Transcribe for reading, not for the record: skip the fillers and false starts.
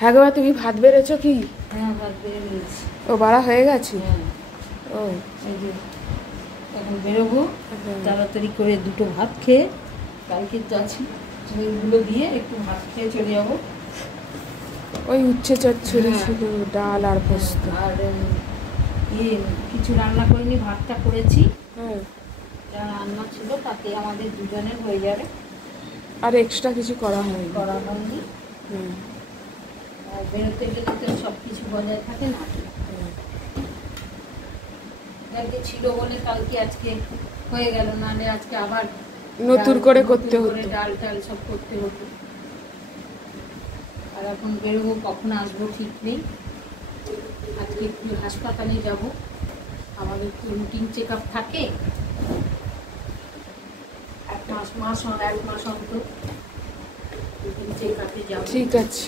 হ্যাঁ গো, তুমি ভাত বেড়েছো কি? হ্যাঁ, ভাত বেড়ে নিয়েছি। ও বাড়া হয়ে গেছে? হ্যাঁ। ও এই যে এখন বেরোবো, তাড়াতাড়ি করে দুটো ভাত খেয়ে কালকে যাচ্ছি ওইগুলো দিয়ে একটু ভাত খেয়ে চলে যাবো। ওই উচ্ছে চচ্চড়ি ছিল, ডাল আর পোস্ত। আর কিছু রান্না করিনি, ভাতটা করেছি। হ্যাঁ, যা রান্না ছিল তাতে আমাদের দুজনের হয়ে যাবে, আর এক্সট্রা কিছু করা হয়নি। করা হয়নি। হুম। আর বেরোতে গেলে তো সব কিছু বজায় থাকে না। আজকে ছিল বলে কালকে আজকে হয়ে গেল, নাহলে আজকে আবার নতুন করে করতে হতো, ডাল টাল সব করতে হতো। আর এখন বেরোবো, কখন আসবো ঠিক নেই। আজকে একটু হাসপাতালে যাব, আমাদের তো রুটিন চেক আপ থাকে এক মাস অন্তর রুটিন চেক আপে যাব। ঠিক আছে।